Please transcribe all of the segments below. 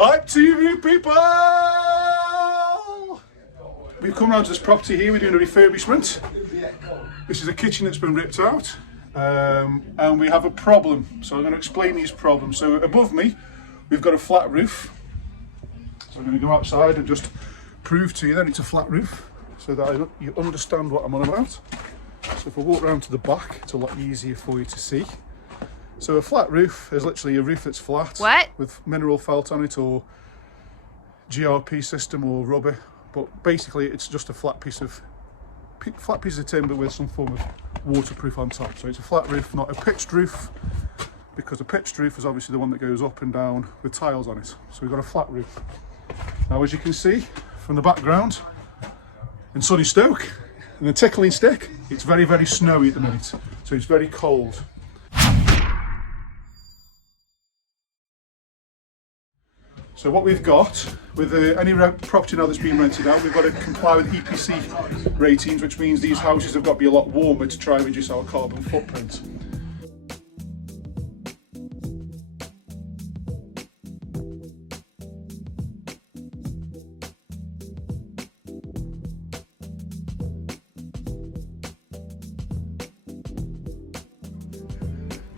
Hi TV people! We've come round to this property here, we're doing a refurbishment. This is a kitchen that's been ripped out and we have a problem. So I'm going to explain these problems. So above me, we've got a flat roof. So I'm going to go outside and just prove to you that it's a flat roof so that you understand what I'm on about. So if I walk around to the back, it's a lot easier for you to see. So a flat roof is literally a roof that's flat with mineral felt on it or GRP system or rubber, but basically it's just a flat piece of timber with some form of waterproof on top. So it's a flat roof, not a pitched roof, because a pitched roof is obviously the one that goes up and down with tiles on it. So we've got a flat roof. Now as you can see from the background in sunny Stoke, and the tickling stick, it's very, very snowy at the minute, so it's very cold. So what we've got with any property now that's been rented out, we've got to comply with EPC ratings, which means these houses have got to be a lot warmer to try and reduce our carbon footprint.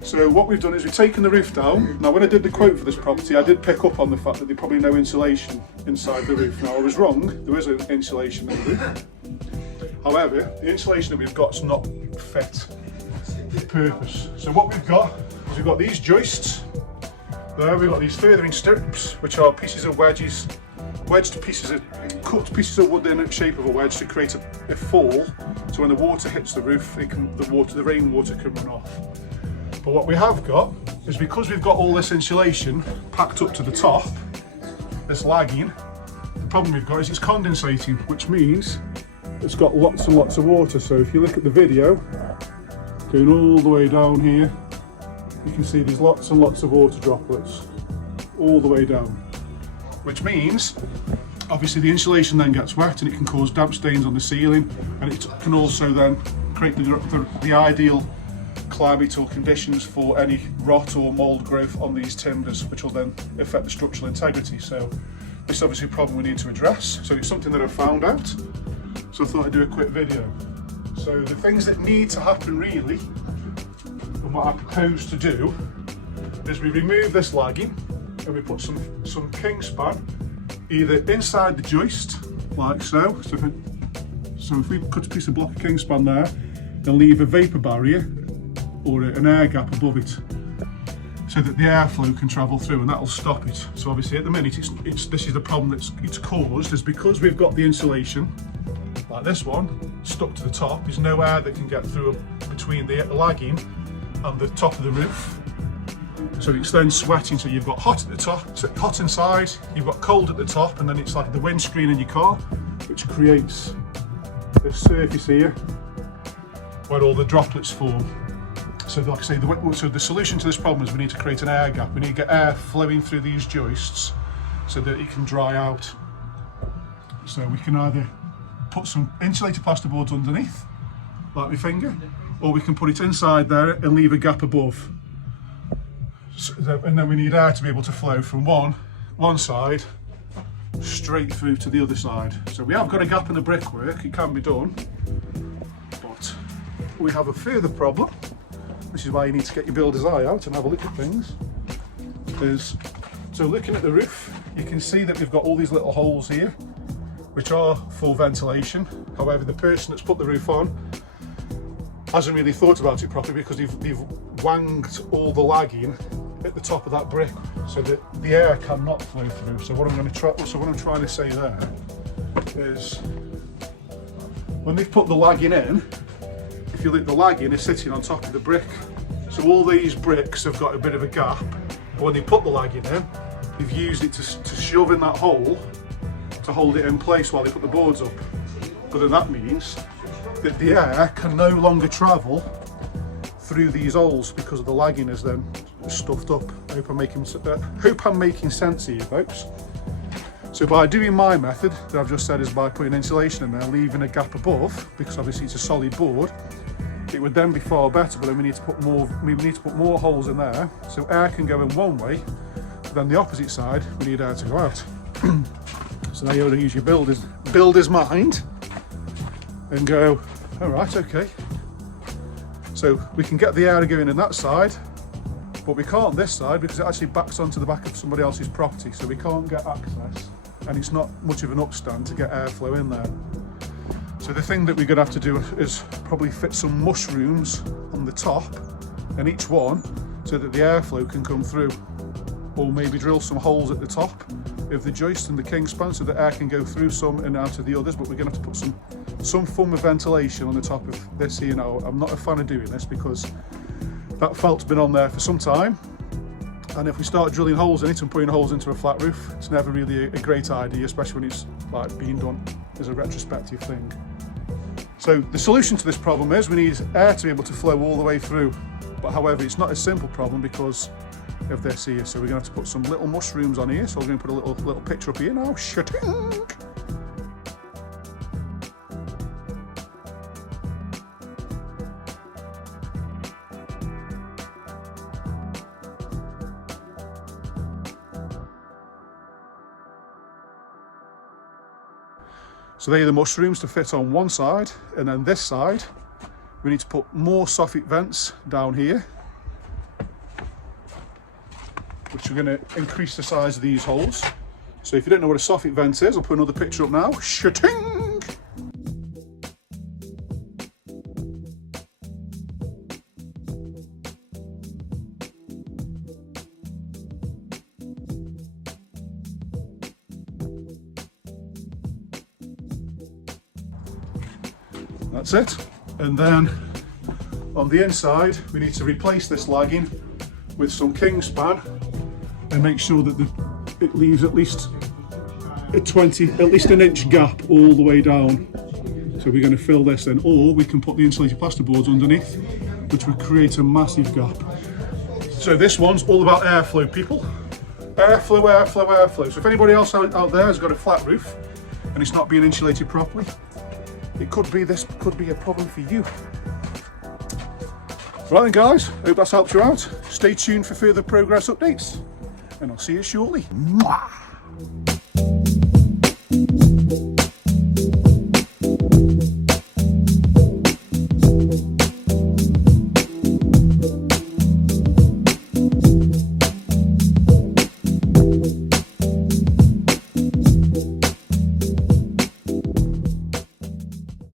So what we've done is we've taken the roof down. Now when I did the quote for this property, I did pick up on the fact that there's probably no insulation inside the roof. Now I was wrong, there is an insulation in the roof. However, the insulation that we've got is not fit for purpose. So what we've got is we've got these joists. There we've got these firring strips, which are pieces of wedged pieces of cut pieces of wood in the shape of a wedge to create a fall. So when the water hits the roof, the rainwater can run off. But what we have got is, because we've got all this insulation packed up to the top, this lagging, the problem we've got is it's condensating, which means it's got lots and lots of water. So if you look at the video, going all the way down here, you can see there's lots and lots of water droplets all the way down, which means obviously the insulation then gets wet and it can cause damp stains on the ceiling, and it can also then create the ideal climate or conditions for any rot or mould growth on these timbers, which will then affect the structural integrity. So this is obviously a problem we need to address. So it's something that I found out, so I thought I'd do a quick video. So the things that need to happen really, and what I propose to do, is we remove this lagging and we put some kingspan either inside the joist, like so. So if we cut a piece of block of kingspan there and leave a vapour barrier or an air gap above it, so that the airflow can travel through, and that'll stop it. So obviously at the minute this is the problem that's it's caused, is because we've got the insulation like this one stuck to the top. There's no air that can get through between the lagging and the top of the roof, so it's then sweating. So you've got hot at the top, so hot inside, you've got cold at the top, and then it's like the windscreen in your car, which creates this surface here where all the droplets form. So like I say, the solution to this problem is we need to create an air gap. We need to get air flowing through these joists so that it can dry out. So we can either put some insulated plasterboards underneath, like my finger, or we can put it inside there and leave a gap above. And then we need air to be able to flow from one side straight through to the other side. So we have got a gap in the brickwork, it can be done, but we have a further problem. This is why you need to get your builder's eye out and have a look at things. So looking at the roof, you can see that we've got all these little holes here, which are for ventilation. However, the person that's put the roof on hasn't really thought about it properly, because they've wanged all the lagging at the top of that brick so that the air cannot flow through. So what I'm trying to say there is, when they've put the lagging in, if you look, the lagging is sitting on top of the brick. So all these bricks have got a bit of a gap, but when they put the lagging in, they've used it to shove in that hole to hold it in place while they put the boards up. But then that means that the air can no longer travel through these holes because of the lagging is then stuffed up. I hope I'm making sense here, folks. So by doing my method that I've just said, is by putting insulation in there, leaving a gap above, because obviously it's a solid board, it would then be far better. But then we need to put more holes in there, so air can go in one way, then the opposite side, we need air to go out. So now you're going to use your builder's mind and go, all right, okay. So we can get the air going in that side, but we can't this side because it actually backs onto the back of somebody else's property, so we can't get access, and it's not much of an upstand to get airflow in there. So the thing that we're going to have to do is probably fit some mushrooms on the top and each one so that the airflow can come through, or maybe drill some holes at the top of the joist and the kingspan so that air can go through some and out of the others, but we're going to have to put some form of ventilation on the top of this here now. I'm not a fan of doing this because that felt's been on there for some time, and if we start drilling holes in it and putting holes into a flat roof, it's never really a great idea, especially when it's like being done as a retrospective thing. So the solution to this problem is we need air to be able to flow all the way through, but however it's not a simple problem because of this here, so we're going to have to put some little mushrooms on here. So we're going to put a little picture up here now. Shutting. So there are the mushrooms to fit on one side, and then this side we need to put more soffit vents down here, which are going to increase the size of these holes. So if you don't know what a soffit vent is, I'll put another picture up now. Shutting! That's it. And then on the inside, we need to replace this lagging with some kingspan and make sure that it leaves at least an inch gap all the way down. So we're going to fill this in, or we can put the insulated plasterboards underneath, which would create a massive gap. So this one's all about airflow, people. Airflow, airflow, airflow. So if anybody else out there has got a flat roof and it's not being insulated properly, this could be a problem for you. Right then guys, hope that's helped you out. Stay tuned for further progress updates, and I'll see you shortly. Mwah!